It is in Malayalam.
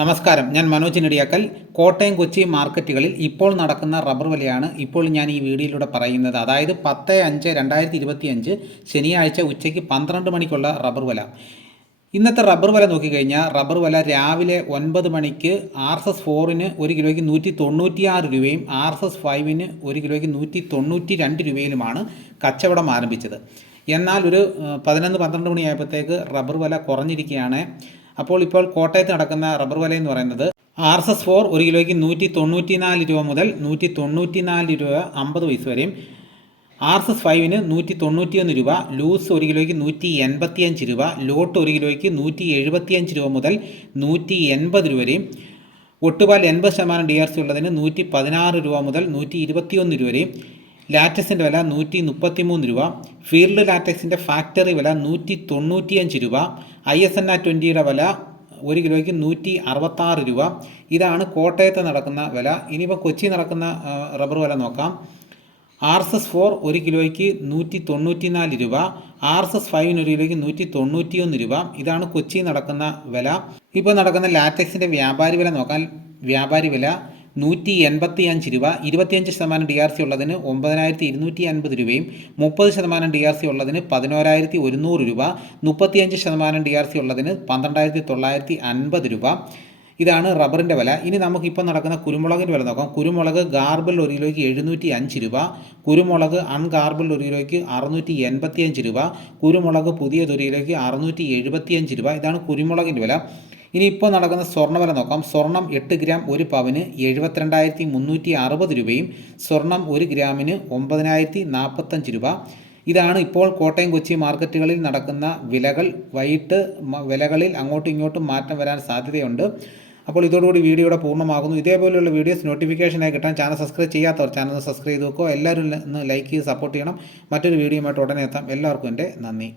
നമസ്കാരം. ഞാൻ മനോജ് നെടിയാക്കൽ കോട്ടയം കൊച്ചി മാർക്കറ്റുകളിൽ ഇപ്പോൾ നടക്കുന്ന റബ്ബർ വിലയാണ് ഇപ്പോൾ ഞാൻ ഈ വീഡിയോയിലൂടെ പറയുന്നത്. അതായത് പത്ത് അഞ്ച് രണ്ടായിരത്തി ഇരുപത്തി അഞ്ച് ശനിയാഴ്ച ഉച്ചയ്ക്ക് പന്ത്രണ്ട് മണിക്കുള്ള റബ്ബർ വില. ഇന്നത്തെ റബ്ബർ വില നോക്കിക്കഴിഞ്ഞാൽ റബ്ബർ വില രാവിലെ ഒൻപത് മണിക്ക് ആർ എസ് എസ് ഫോറിന് ഒരു കിലോയ്ക്ക് നൂറ്റി തൊണ്ണൂറ്റിയാറ് രൂപയും ആർ എസ് എസ് ഫൈവിന് ഒരു കിലോയ്ക്ക് നൂറ്റി തൊണ്ണൂറ്റി രണ്ട് രൂപയിലുമാണ് കച്ചവടം ആരംഭിച്ചത്. എന്നാൽ ഒരു പതിനൊന്ന് പന്ത്രണ്ട് മണിയായപ്പോഴത്തേക്ക് റബ്ബർ വില കുറഞ്ഞിരിക്കുകയാണ്. അപ്പോൾ ഇപ്പോൾ കോട്ടയത്ത് നടക്കുന്ന റബ്ബർ വില എന്ന് പറയുന്നത് ആർ എസ് എസ് ഫോർ ഒരു കിലോയ്ക്ക് നൂറ്റി തൊണ്ണൂറ്റി നാല് രൂപ മുതൽ നൂറ്റി തൊണ്ണൂറ്റി നാല് രൂപ അമ്പത് പൈസ വരെയും ആർ എസ് എസ് ഫൈവിന് നൂറ്റി തൊണ്ണൂറ്റിയൊന്ന് രൂപ ലൂസ് ഒരു കിലോയ്ക്ക് നൂറ്റി എൺപത്തിയഞ്ച് രൂപ ലോട്ട് ഒരു കിലോയ്ക്ക് നൂറ്റി എഴുപത്തിയഞ്ച് രൂപ മുതൽ നൂറ്റി എൺപത് രൂപ വരെയും ഒട്ടുപാൽ എൺപത് ശതമാനം ഡി ആർ സി ഉള്ളതിന് നൂറ്റി പതിനാറ് രൂപ മുതൽ നൂറ്റി ഇരുപത്തിയൊന്ന് രൂപ വരെയും ലാറ്റക്സിന്റെ വില നൂറ്റി മുപ്പത്തി മൂന്ന് രൂപ ഫീൽഡ് ലാറ്റക്സിന്റെ ഫാക്ടറി വില നൂറ്റി തൊണ്ണൂറ്റിയഞ്ച് രൂപ ഐ എസ് എൻ ആ ട്വന്റിയുടെ വില ഒരു കിലോയ്ക്ക് നൂറ്റി അറുപത്താറ് രൂപ. ഇതാണ് കോട്ടയത്ത് നടക്കുന്ന വില. ഇനിയിപ്പോൾ കൊച്ചി നടക്കുന്ന റബ്ബർ വില നോക്കാം. ആർ എസ് എസ് ഫോർ ഒരു കിലോയ്ക്ക് നൂറ്റി തൊണ്ണൂറ്റി നാല് രൂപ ആർ എസ് എസ് ഫൈവിന് ഒരു കിലോയ്ക്ക് നൂറ്റി തൊണ്ണൂറ്റിയൊന്ന് രൂപ. ഇതാണ് കൊച്ചി നടക്കുന്ന വില. ഇപ്പോൾ നടക്കുന്ന ലാറ്റക്സിന്റെ വ്യാപാരി വില നോക്കാൻ വ്യാപാരി വില നൂറ്റി എൺപത്തി അഞ്ച് രൂപ ഇരുപത്തിയഞ്ച് ശതമാനം ഡി ആർ സി ഉള്ളതിന് ഒമ്പതിനായിരത്തി ഇരുന്നൂറ്റി അൻപത് രൂപയും മുപ്പത് ശതമാനം ഡി ആർ സി ഉള്ളതിന് പതിനോരായിരത്തി ഒരുന്നൂറ് രൂപ മുപ്പത്തിയഞ്ച് ശതമാനം ഡി ആർ സി ഉള്ളതിന് പന്ത്രണ്ടായിരത്തി തൊള്ളായിരത്തി അൻപത് രൂപ. ഇതാണ് റബ്ബറിന്റെ വില. ഇനി നമുക്കിപ്പോൾ നടക്കുന്ന കുരുമുളകിന്റെ വില നോക്കാം. കുരുമുളക് ഗാർബിൾ ഒരു കിലോയ്ക്ക് എഴുന്നൂറ്റി അഞ്ച് രൂപ കുരുമുളക് അൺഗാർബിൾ ഒരു കിലോയ്ക്ക് അറുന്നൂറ്റി എൺപത്തി അഞ്ച് രൂപ കുരുമുളക് പുതിയതൊരു കിലോയ്ക്ക് അറുന്നൂറ്റി എഴുപത്തി അഞ്ച് രൂപ. ഇതാണ് കുരുമുളകിന്റെ വില. ഇനി ഇപ്പോൾ നടക്കുന്ന സ്വർണവില നോക്കാം. സ്വർണം എട്ട് ഗ്രാം ഒരു പവന് എഴുപത്തിരണ്ടായിരത്തി മുന്നൂറ്റി അറുപത് രൂപയും സ്വർണം ഒരു ഗ്രാമിന് ഒമ്പതിനായിരത്തി നാൽപ്പത്തഞ്ച് രൂപ. ഇതാണ് ഇപ്പോൾ കോട്ടയം കൊച്ചി മാർക്കറ്റുകളിൽ നടക്കുന്ന വിലകൾ. വൈകിട്ട് വിലകളിൽ അങ്ങോട്ടും ഇങ്ങോട്ടും മാറ്റം വരാൻ സാധ്യതയുണ്ട്. അപ്പോൾ ഇതോടുകൂടി വീഡിയോയുടെ പൂർണമാകുന്നു. ഇതേപോലെയുള്ള വീഡിയോസ് നോട്ടിഫിക്കേഷനായി കിട്ടാൻ ചാനൽ സബ്സ്ക്രൈബ് ചെയ്യാത്തവർ ചാനൽ സബ്സ്ക്രൈബ് ചെയ്ത് വെക്കുക. എല്ലാവരും ഒന്ന് ലൈക്ക് ചെയ്ത് സപ്പോർട്ട് ചെയ്യണം. മറ്റൊരു വീഡിയോയുമായിട്ട് ഉടനെ എത്താം. എല്ലാവർക്കും എന്റെ നന്ദി.